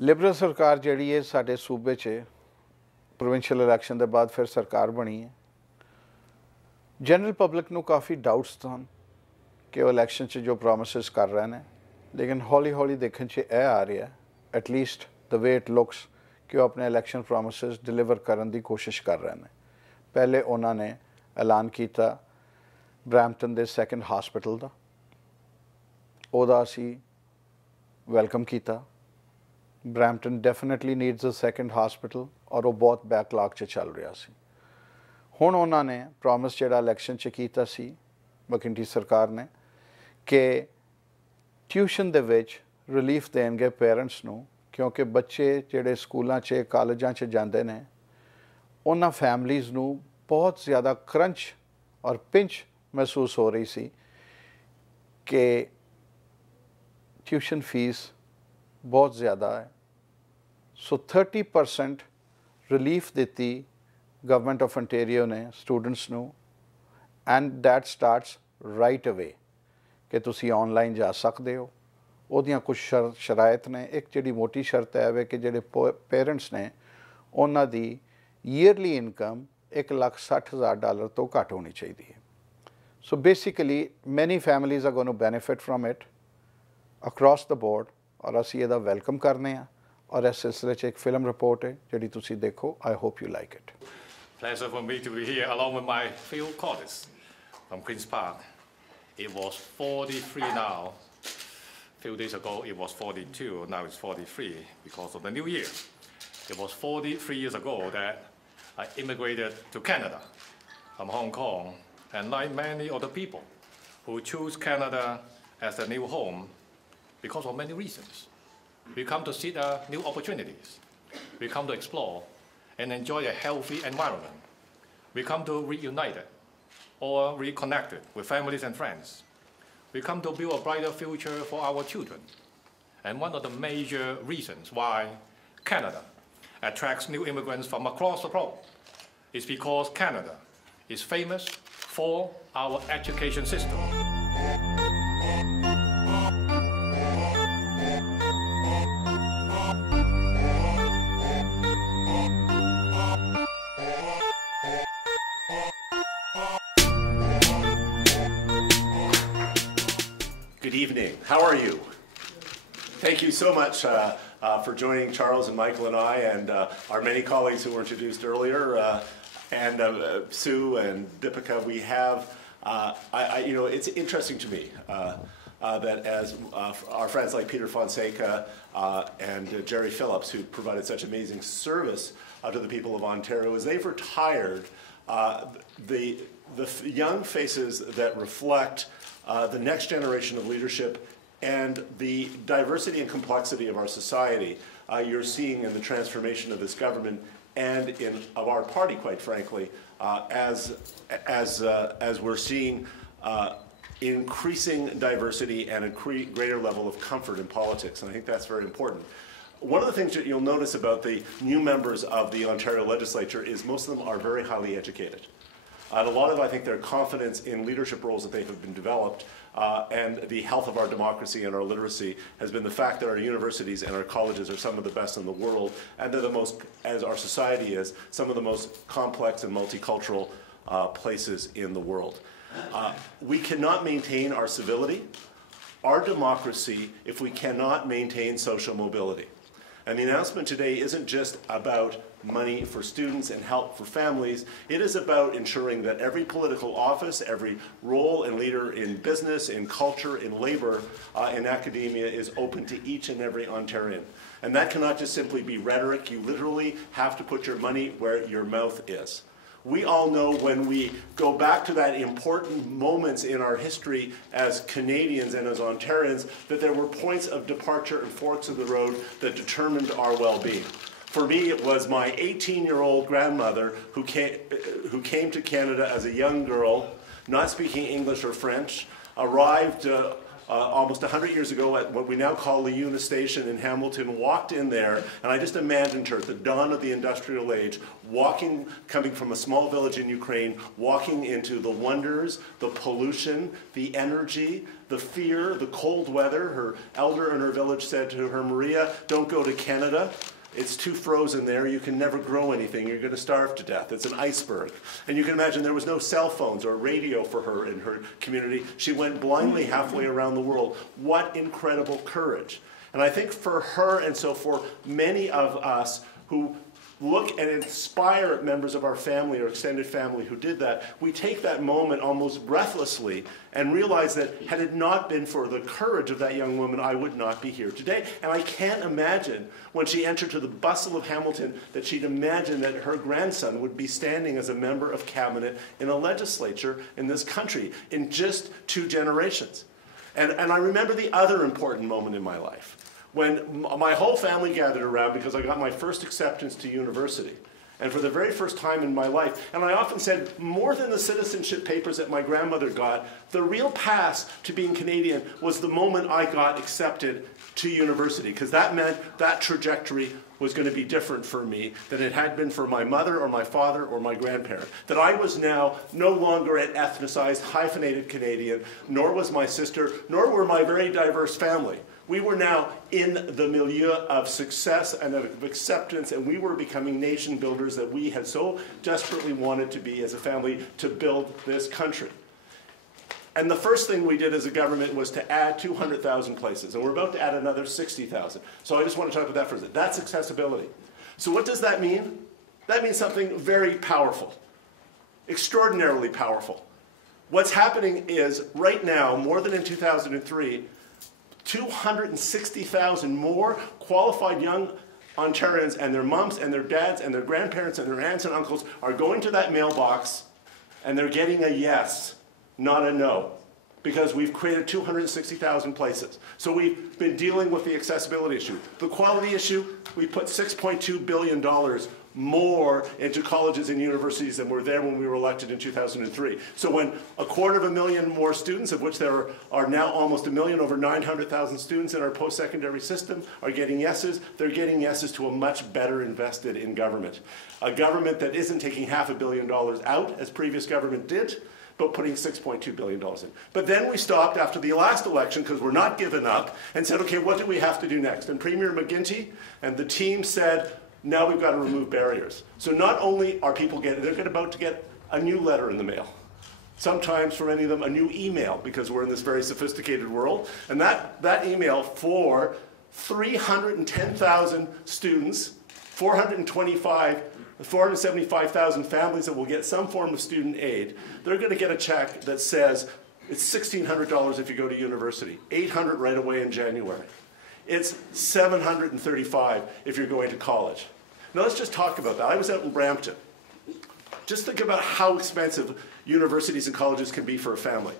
Liberal सरकार जिहड़ी है साडे सूबे च प्रोविंशियल इलैक्शन के बाद फिर सरकार बनी है। जनरल पब्लिक नूं काफ़ी डाउट्स सन कि वो इलैक्शन च जो प्रोमिस कर रहे हैं, लेकिन हौली हौली देखने च यह आ रहा है at least the way it looks कि वो अपने इलैक्शन प्रोमिस डिलीवर करने की कोशिश कर रहे हैं। पहले उन्होंने ऐलान किया ब्रैम्पटन के सैकेंड हॉस्पिटल का, उहदा असी वैलकम किया। Brampton definitely needs a second hospital और वो बहुत बैकलॉग च चल रहा सी। हुण उन्होंने प्रॉमिस जिहड़ा इलैक्शन च कीता सी मैकिन्टी सरकार ने कि ट्यूशन दे विच रिलीफ देंगे पेरेंट्स नूं, क्योंकि बच्चे जिहड़े स्कूलों च कॉलेजां च जांदे ने उन्हां फैमिलीज़ नूं बहुत ज़्यादा क्रंच और पिंच महसूस हो रही सी कि ट्यूशन फीस बहुत ज़्यादा है। सो 30% relief the government of Ontario ने स्टूडेंट्स नूं, and that starts right away कि तुसी ऑनलाइन जा सकते हो। उहदियां कुछ शरायत ने। एक जिहड़ी मोटी शर्त है वे कि जिहड़े पेरेंट्स ने उन्हां दी ईयरली इनकम $1,60,000 तो घट होनी चाहिए। So basically many families are going to benefit from it across the board, और असी इहदा वेलकम करने हैं। और इस सिलसिले च एक फिल्म रिपोर्ट है जिहड़ी तुसी देखो। I hope you like it. Pleasure for me to be here along with my field colleagues from Queen's Park. It was 43 now. A few days ago it was 42, now it's 43 because of the new year. It was 43 years ago that I immigrated to Canada from Hong Kong, and like many other people who choose Canada as their new home because of many reasons. We come to seek new opportunities. We come to explore and enjoy a healthy environment. We come to reunite or reconnect with families and friends. We come to build a brighter future for our children. And one of the major reasons why Canada attracts new immigrants from across the globe is because Canada is famous for our education system. Good evening. How are you? Thank you so much for joining Charles and Michael and I and our many colleagues who were introduced earlier, and Sue and Deepika. We have, you know, it's interesting to me that as our friends like Peter Fonseca and Jerry Phillips, who provided such amazing service to the people of Ontario, as they've retired, the young faces that reflect the next generation of leadership and the diversity and complexity of our society you're seeing in the transformation of this government and of our party, quite frankly, as we're seeing increasing diversity and a greater level of comfort in politics. And I think that's very important. One of the things that you'll notice about the new members of the Ontario legislature is most of them are very highly educated. And a lot of, I think, their confidence in leadership roles that they have been developed and the health of our democracy and our literacy has been the fact that our universities and our colleges are some of the best in the world, and they're the most, as our society is, some of the most complex and multicultural places in the world. We cannot maintain our civility, our democracy, if we cannot maintain social mobility. And the announcement today isn't just about money for students and help for families. It is about ensuring that every political office, every role and leader in business, in culture, in labor, in academia is open to each and every Ontarian. And that cannot just simply be rhetoric. You literally have to put your money where your mouth is. We all know when we go back to that important moments in our history as Canadians and as Ontarians that there were points of departure and forks of the road that determined our well-being. For me, it was my 18-year-old grandmother who came to Canada as a young girl, not speaking English or French, arrived almost 100 years ago at what we now call the Una Station in Hamilton, walked in there, and I just imagined her at the dawn of the industrial age, coming from a small village in Ukraine, walking into the wonders, the pollution, the energy, the fear, the cold weather. Her elder in her village said to her, "Maria, don't go to Canada. It's too frozen there. You can never grow anything. You're going to starve to death. It's an iceberg." And you can imagine there was no cell phones or radio for her in her community. She went blindly halfway around the world. What incredible courage. And I think for her, and so for many of us who look and inspire members of our family or extended family who did that, we take that moment almost breathlessly and realize that had it not been for the courage of that young woman, I would not be here today. And I can't imagine when she entered to the bustle of Hamilton that she'd imagine that her grandson would be standing as a member of cabinet in a legislature in this country in just 2 generations. And I remember the other important moment in my life, when my whole family gathered around because I got my first acceptance to university. And for the very first time in my life, and I often said, more than the citizenship papers that my grandmother got, the real pass to being Canadian was the moment I got accepted to university, because that meant that trajectory was going to be different for me than it had been for my mother or my father or my grandparent. That I was now no longer an ethnicized, hyphenated Canadian, nor was my sister, nor were my very diverse family. We were now in the milieu of success and of acceptance, and we were becoming nation builders that we had so desperately wanted to be as a family to build this country. And the first thing we did as a government was to add 200,000 places, and we're about to add another 60,000. So I just want to talk about that for a second. That's accessibility. So what does that mean? That means something very powerful, extraordinarily powerful. What's happening is, right now, more than in 2003, 260,000 more qualified young Ontarians and their moms and their dads and their grandparents and their aunts and uncles are going to that mailbox and they're getting a yes, not a no, because we've created 260,000 places. So we've been dealing with the accessibility issue. The quality issue, we put $6.2 billion more into colleges and universities than were there when we were elected in 2003. So when 250,000 more students, of which there are now almost 1 million, over 900,000 students in our post-secondary system are getting yeses, they're getting yeses to a much better invested in government. A government that isn't taking $500 million out, as previous government did, but putting $6.2 billion in. But then we stopped after the last election, because we're not giving up, and said, okay, what do we have to do next? And Premier McGuinty and the team said, now we've got to remove barriers. So not only are people they're about to get a new letter in the mail. Sometimes for many of them a new email, because we're in this very sophisticated world. And that email for 310,000 students, 475,000 families that will get some form of student aid, they're going to get a check that says it's $1,600 if you go to university, $800 right away in January. It's $735 if you're going to college. Now let's just talk about that. I was out in Brampton. Just think about how expensive universities and colleges can be for a family.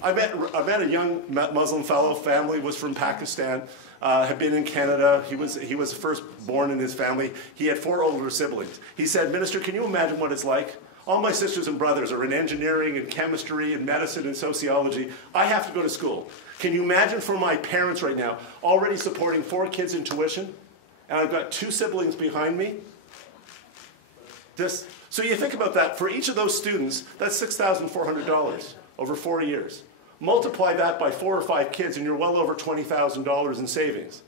I met a young Muslim fellow, family was from Pakistan, had been in Canada. He was first born in his family. He had 4 older siblings. He said, "Minister, can you imagine what it's like? All my sisters and brothers are in engineering and chemistry and medicine and sociology. I have to go to school. Can you imagine for my parents right now, already supporting 4 kids in tuition, and I've got 2 siblings behind me?" So you think about that. For each of those students, that's $6,400 over 4 years. Multiply that by 4 or 5 kids, and you're well over $20,000 in savings.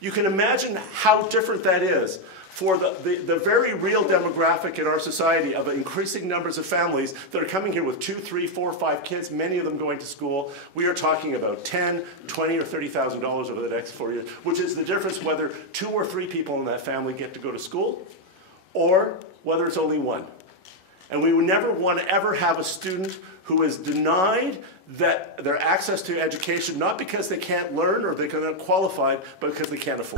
You can imagine how different that is for the very real demographic in our society of increasing numbers of families that are coming here with 2, 3, 4, 5 kids, many of them going to school. We are talking about $10,000, $20,000, or $30,000 over the next 4 years, which is the difference whether 2 or 3 people in that family get to go to school or whether it's only 1. And we would never want to ever have a student who is denied their access to education, not because they can't learn or they're not qualified, but because they can't afford it.